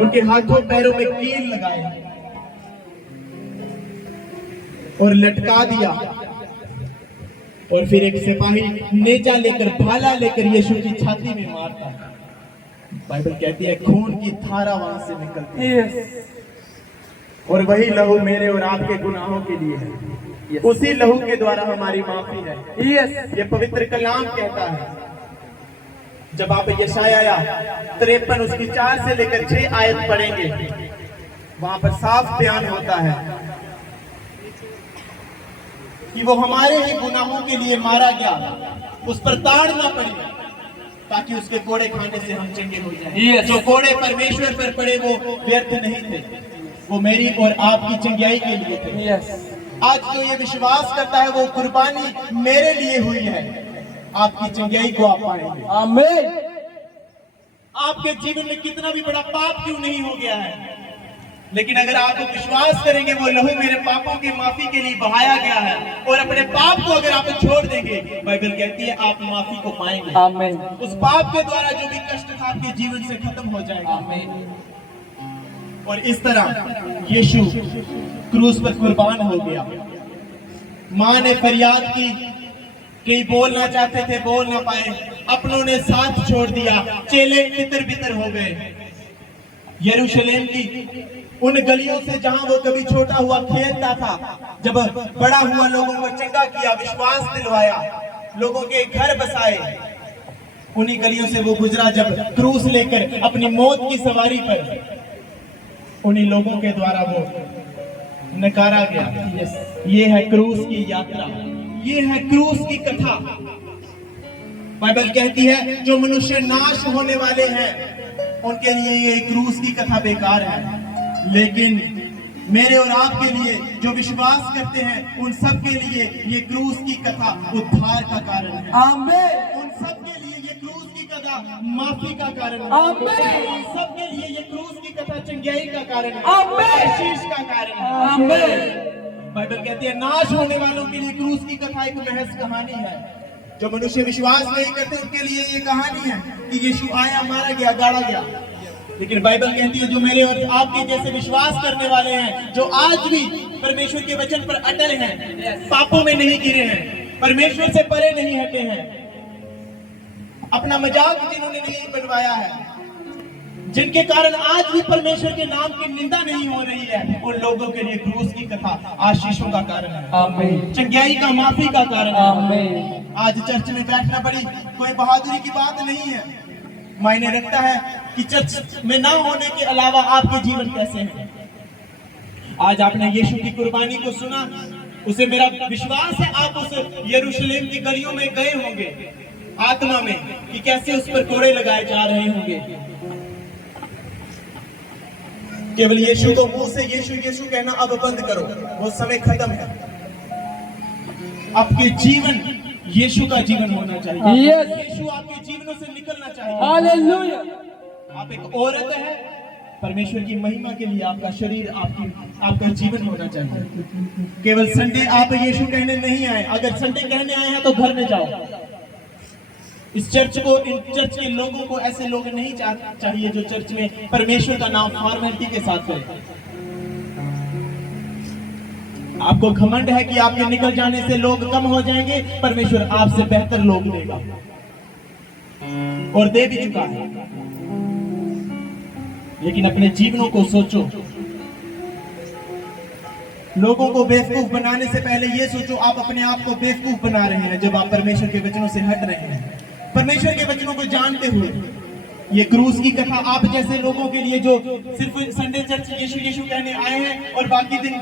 उनके हाथों पैरों में कील लगाए और लटका दिया। और फिर एक सिपाही नेजा लेकर, भाला लेकर यीशु की छाती में मारता है। बाइबल कहती है खून की धारा वहां से निकलती है। और वही लहू मेरे और आपके गुनाहों के लिए है। उसी लहू के द्वारा हमारी माफी है। ये पवित्र कलाम कहता है। जब आप यशाया 53 उसकी 4 से लेकर 6 आयत पढ़ेंगे, वहां पर साफ बयान होता है कि वो हमारे ही गुनाहों के लिए मारा गया, उस पर ताड़ ना पड़ी, ताकि उसके कोड़े खाने से हम चंगे हो जाएं। जो कोड़े परमेश्वर पर पड़े वो व्यर्थ नहीं थे, वो मेरी और आपकी चंगाई के लिए थे। आज जो ये विश्वास करता है वो कुर्बानी मेरे लिए हुई है, आपकी चंगाई को आप पाएंगे। आमीन। आपके जीवन में कितना भी बड़ा पाप क्यों नहीं हो गया है, लेकिन अगर आप विश्वास करेंगे वो लहू मेरे पापों की माफी के लिए बहाया गया है, और अपने पाप को अगर आप छोड़ देंगे, बाइबल कहती है आप माफी को पाएंगे। आमीन। उस पाप के द्वारा जो भी कष्ट था आपके जीवन से खत्म हो जाएगा। आमीन। और इस तरह यीशु क्रूस पर कुर्बान हो गया। मां ने फरियाद की, कई बोलना चाहते थे बोल ना पाए, अपनों ने साथ छोड़ दिया, चेले तितर बितर हो गए। यरूशलेम की उन गलियों से जहां वो कभी छोटा हुआ खेलता था, जब बड़ा हुआ लोगों को चंगा किया, विश्वास दिलवाया, लोगों के घर बसाए, उन्हीं गलियों से वो गुजरा जब क्रूस लेकर अपनी मौत की सवारी पर उन्हीं लोगों के द्वारा वो नकारा गया। ये है क्रूस की यात्रा, ये है क्रूस की कथा। बाइबल कहती है जो मनुष्य नाश होने वाले हैं उनके लिए ये क्रूस की कथा बेकार है, लेकिन मेरे और आपके लिए जो विश्वास करते हैं उन सब के लिए ये क्रूस की कथा उद्धार का कारण है। आमीन। उन सब के लिए ये क्रूस की कथा माफी का कारण है। आमीन। उन सब के लिए ये क्रूस की कथा चंगाई का कारण है, आमीन। आशीष का कारण है। आमीन। बाइबल कहती है नाश होने वालों के लिए क्रूस की कथा एक महज कहानी है। जो मनुष्य विश्वास नहीं करते उनके लिए ये कहानी है कि यीशु आया, मारा गया, गाड़ा गया। लेकिन बाइबल कहती है जो मेरे और आपके जैसे विश्वास करने वाले हैं, जो आज भी परमेश्वर के वचन पर अटल हैं, पापों में नहीं गिरे हैं, परमेश्वर से परे नहीं हटे हैं, अपना मजाक जिन्होंने नहीं बनवाया है, जिनके कारण आज भी परमेश्वर के नाम की निंदा नहीं हो रही है, उन लोगों के लिए क्रूस की कथा आशीषों का कारण है। आमीन। चंगाई का, माफी का कारण है। आमीन। आज चर्च में बैठना बड़ी कोई बहादुरी की बात नहीं है। मायने रखता है कि चर्च में ना होने के अलावा आपके जीवन कैसे है। आज आपने यीशु की कुर्बानी को सुना, उसे मेरा विश्वास है आप उस यरूशलेम की गलियों में गए होंगे आत्मा में, कि कैसे उस पर कोड़े लगाए जा रहे होंगे। केवल यीशु को मुंह से यीशु यीशु कहना अब बंद करो, वो समय खत्म है। आपके जीवन यीशु का जीवन होना चाहिए। यीशु आपके जीवनों से निकलना चाहिए। हालेलुया। आप एक औरत है, परमेश्वर की महिमा के लिए आपका शरीर, आपका जीवन होना चाहिए। केवल संडे आप यीशु कहने नहीं आए, अगर संडे कहने आए हैं तो घर में जाओ। इस चर्च को, इन चर्च के लोगों को ऐसे लोग नहीं चाहिए जो चर्च में परमेश्वर का नाम फॉर्मेलिटी के साथ करें। आपको घमंड है कि आपके निकल जाने से लोग कम हो जाएंगे, परमेश्वर आपसे बेहतर लोग देगा और दे भी चुका है। लेकिन अपने जीवनों को सोचो। लोगों को बेवकूफ बनाने से पहले ये सोचो आप अपने आप को बेवकूफ बना रहे हैं जब आप परमेश्वर के वचनों से हट रहे हैं। परमेश्वर के वचनों को जानते हुए ये क्रूस की कथा आप जैसे लोगों के लिए जो सिर्फ संडे चर्च यीशु यीशु कहने आए हैं और बाकी दिन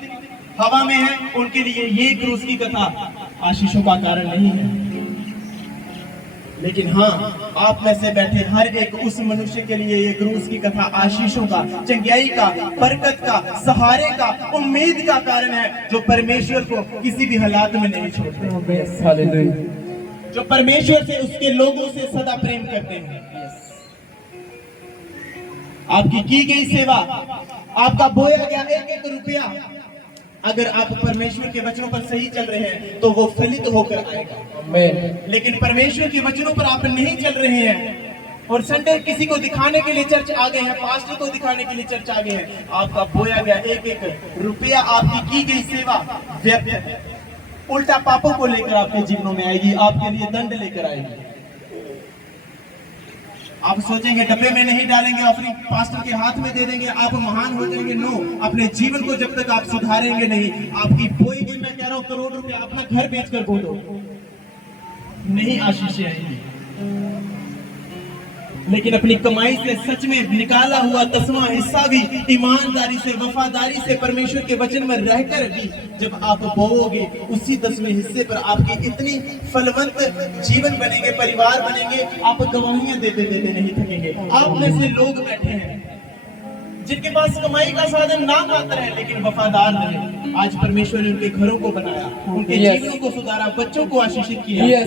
हवा में है, उनके लिए ये क्रूस की कथा आशीषों का कारण नहीं है। लेकिन हाँ, आप में से बैठे हर एक उस मनुष्य के लिए ये क्रूस की कथा आशीषों का, चंगाई का, बरकत का, सहारे का, उम्मीद का कारण है, जो परमेश्वर को किसी भी हालात में नहीं छोड़ते, हालेलुया। जो परमेश्वर से, उसके लोगों से सदा प्रेम करते हैं। आपकी की गई सेवा, आपका बोया गया एक एक रुपया, अगर आप परमेश्वर के वचनों पर सही चल रहे हैं तो वो फलित होकर आएगा। लेकिन परमेश्वर के वचनों पर आप नहीं चल रहे हैं और संडे किसी को दिखाने के लिए चर्च आ गए हैं, पास्टर को दिखाने के लिए चर्च आ गए हैं। आपका बोया गया एक एक रुपया, आपकी की गई सेवा व्यर्थ है। उल्टा पापों को लेकर आपके जीवनों में आएगी, आपके लिए दंड लेकर आएगी। आप सोचेंगे डब्बे में नहीं डालेंगे, अपनी पास्टर के हाथ में दे देंगे, आप महान हो जाएंगे। नो, अपने जीवन को जब तक आप सुधारेंगे नहीं, आपकी बोई गई, मैं कह रहा हूं करोड़ रुपया अपना घर बेचकर बो दो, नहीं आशीषें आएंगी। लेकिन अपनी कमाई से सच में निकाला हुआ 10वां हिस्सा भी ईमानदारी से, वफादारी से, परमेश्वर के वचन में रहकर भी जब आप बोओगे, उसी 10वें हिस्से पर आपकी इतनी फलवंत जीवन बनेंगे, परिवार बनेंगे, आप गवाहियां देते देते नहीं थकेंगे। आप में से लोग बैठे हैं जिनके पास कमाई का साधन ना मात्र है, लेकिन वफादार नहीं। आज परमेश्वर ने उनके घरों को बनाया, उनके जीवनों को सुधारा, बच्चों को आशीषित किया।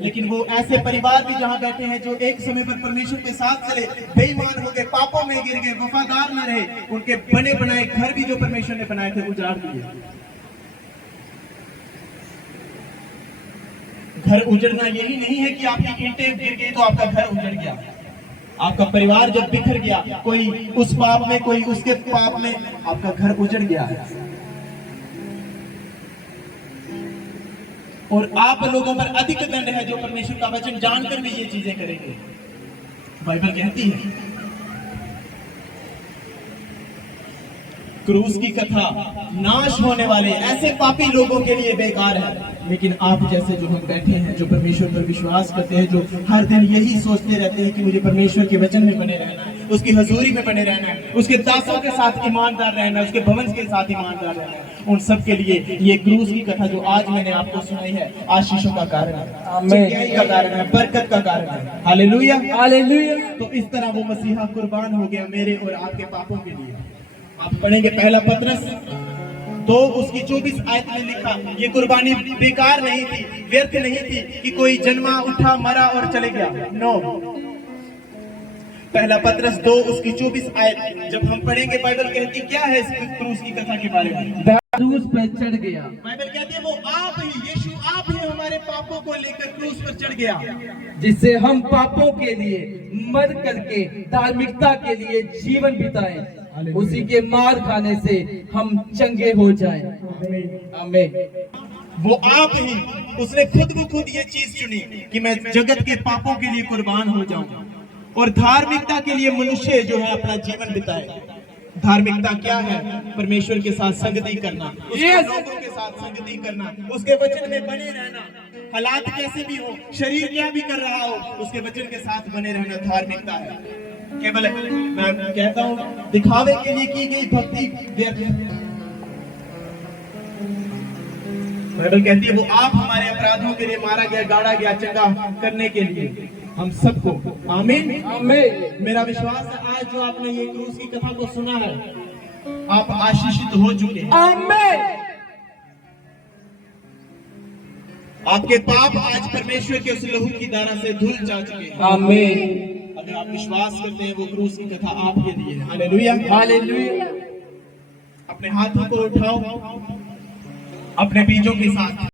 लेकिन वो ऐसे परिवार भी जहां बैठे हैं जो एक समय पर परमेश्वर के साथ चले, बेईमान हो गए, पापों में गिर गए, वफादार न रहे, उनके बने बनाए घर भी जो परमेश्वर ने बनाए थे उजाड़ दिए। घर उजड़ना यही नहीं है कि आपकी ईंटें गिर गई तो आपका घर उजड़ गया। आपका परिवार जब बिखर गया, कोई उस पाप में, कोई उसके पाप में, आपका घर उजड़ गया है। और आप लोगों पर अधिक दंड है जो परमेश्वर का वचन जानकर भी ये चीजें करेंगे। बाइबल कहती है क्रूस की कथा नाश होने वाले ऐसे पापी लोगों के लिए बेकार है, लेकिन आप जैसे जो हम बैठे हैं, जो परमेश्वर पर विश्वास करते हैं, जो हर दिन यही सोचते रहते हैं कि मुझे परमेश्वर के वचन में बने रहना है, उसकी हजूरी में बने रहना है, उसके दासों के साथ ईमानदार रहना है, उसके भवन के साथ ईमानदार रहना है, उन सब के लिए ये क्रूस की कथा जो आज मैंने आपको सुनाई है, आशीषों का कारण है, चंगाई का कारण है, बरकत का कारण है। Hallelujah, hallelujah. तो इस तरह वो मसीहा कुर्बान हो गया मेरे और आपके पापों के लिए। आप पढ़ेंगे पहला पतरस 2 उसकी 24 आयत में लिखा, ये कुर्बानी बेकार नहीं थी, व्यर्थ नहीं थी कि कोई जन्मा, उठा, मरा और चले गया। नो, पहला पतरस 2 उसकी 24 आयत जब हम पढ़ेंगे, बाइबल कहती क्या है इस क्रूस की कथा के बारे में? क्रूस पर चढ़ गया। बाइबल कहती है वो आप ही, यीशु आप ही हमारे पापों को लेकर क्रूस पर चढ़ गया, जिससे हम पापों के लिए मर करके धार्मिकता के लिए जीवन बिताएं, उसी के मार खाने से हम चंगे हो जाएं। आमीन। वो आप ही, उसने खुद ब खुद ये चीज चुनी कि मैं जगत के पापों के लिए कुर्बान हो जाऊं और धार्मिकता के लिए मनुष्य जो है अपना जीवन बिताए। धार्मिकता क्या है? परमेश्वर के साथ संगति करना, उसके लोगों के साथ संगति करना, उसके वचन में बने रहना, हालात कैसे भी हो, शरीर क्या भी कर रहा हो, उसके वचन के साथ बने रहना धार्मिकता है। केवल मैं कहता हूं दिखावे के लिए की गई भक्ति व्यर्थ है। बाइबल कहती है वो आप हमारे अपराधों के लिए मारा गया, गाड़ा गया, चंगा करने के लिए हम सबको। आमीन, आमीन। मेरा विश्वास है आज जो आपने ये क्रूस की कथा को सुना है, आप आशीषित हो चुके हैं। आमीन। आपके पाप आज परमेश्वर के उस लहू की धारा से धुल जा चुके हैं। आमीन। अगर आप विश्वास करते हैं वो क्रूस की कथा आपके लिए। Hallelujah, hallelujah. अपने हाथों को उठाओ, अपने बीजों के साथ